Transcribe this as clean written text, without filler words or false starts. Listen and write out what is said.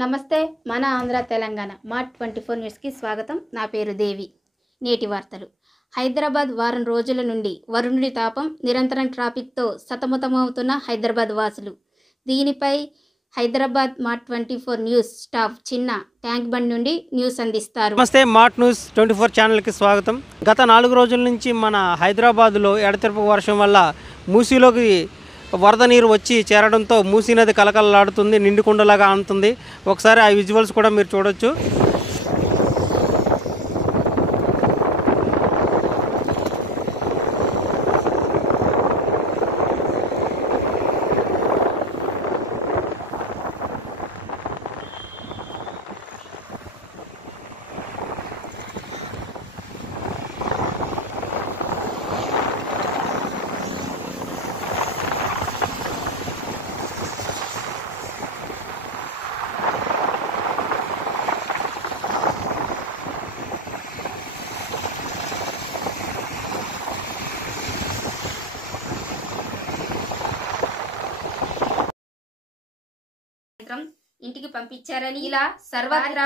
నమస్తే మన ఆంధ్ర తెలంగాణ మార్ట్ 24 న్యూస్కి స్వాగతం. నా పేరు దేవి. నేటి వార్తలు. హైదరాబాద్ వారం రోజుల నుండి వరుణుడి తాపం, నిరంతరం ట్రాఫిక్తో సతమతమవుతున్న హైదరాబాద్ వాసులు. దీనిపై హైదరాబాద్ మార్ట్ 24 న్యూస్ స్టాఫ్ చిన్న ట్యాంక్ బండ్ నుండి న్యూస్ అందిస్తారు. నమస్తే, మార్ట్ న్యూస్ 24 ఛానల్కి స్వాగతం. గత 4 రోజుల నుంచి మన హైదరాబాద్లో ఎడతెరపు వర్షం వల్ల మూసీలోకి వరద నీరు వచ్చి చేరడంతో మూసీ నది కలకలలాడుతుంది, నిండుకుండలాగా ఆనుతుంది. ఒకసారి ఆ విజువల్స్ కూడా మీరు చూడొచ్చు. ఇంటికి పంపించారని ఇలా సర్వత్రా